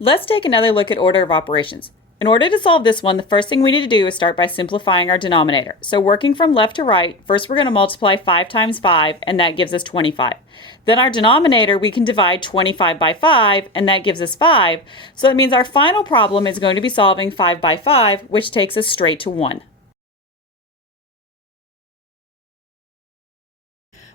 Let's take another look at order of operations. In order to solve this one, the first thing we need to do is start by simplifying our denominator. So working from left to right, first we're going to multiply 5 times 5, and that gives us 25. Then our denominator, we can divide 25 by 5, and that gives us 5. So that means our final problem is going to be solving 5 by 5, which takes us straight to 1.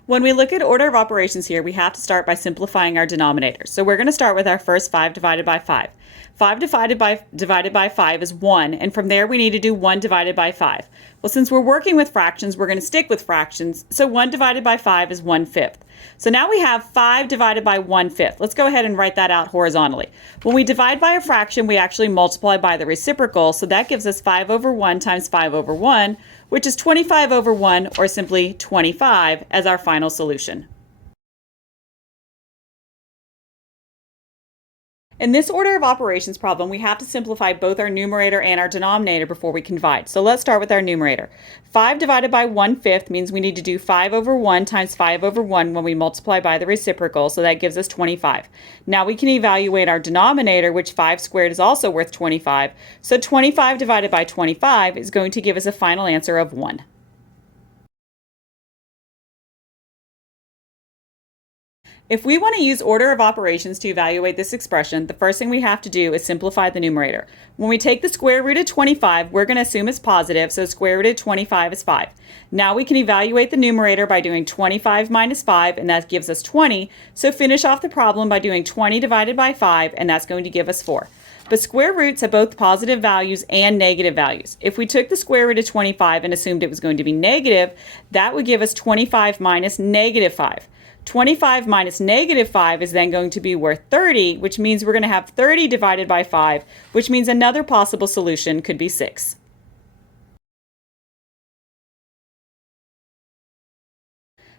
When we look at order of operations here, we have to start by simplifying our denominator. So we're going to start with our first 5 divided by 5. 5 divided by 5 is 1, and from there we need to do 1 divided by 5. Well, since we're working with fractions, we're going to stick with fractions, so 1 divided by 5 is 1/5. So now we have 5 divided by 1/5. Let's go ahead and write that out horizontally. When we divide by a fraction, we actually multiply by the reciprocal, so that gives us 5 over 1 times 5 over 1, which is 25 over 1, or simply 25, as our final solution. In this order of operations problem, we have to simplify both our numerator and our denominator before we can divide. So let's start with our numerator. 5 divided by 1/5 means we need to do 5 over 1 times 5 over 1 when we multiply by the reciprocal, so that gives us 25. Now we can evaluate our denominator, which 5 squared is also worth 25. So 25 divided by 25 is going to give us a final answer of 1. If we want to use order of operations to evaluate this expression, the first thing we have to do is simplify the numerator. When we take the square root of 25, we're going to assume it's positive, so square root of 25 is 5. Now we can evaluate the numerator by doing 25 minus 5, and that gives us 20. So finish off the problem by doing 20 divided by 5, and that's going to give us 4. But square roots have both positive values and negative values. If we took the square root of 25 and assumed it was going to be negative, that would give us 25 minus negative 5. 25 minus negative 5 is then going to be worth 30, which means we're going to have 30 divided by 5, which means another possible solution could be 6.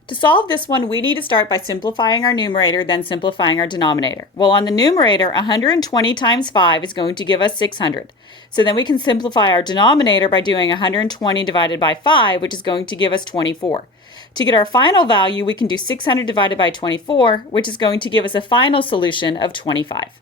To solve this one, we need to start by simplifying our numerator, then simplifying our denominator. Well, on the numerator, 120 times 5 is going to give us 600. So then we can simplify our denominator by doing 120 divided by 5, which is going to give us 24. To get our final value, we can do 600 divided by 24, which is going to give us a final solution of 25.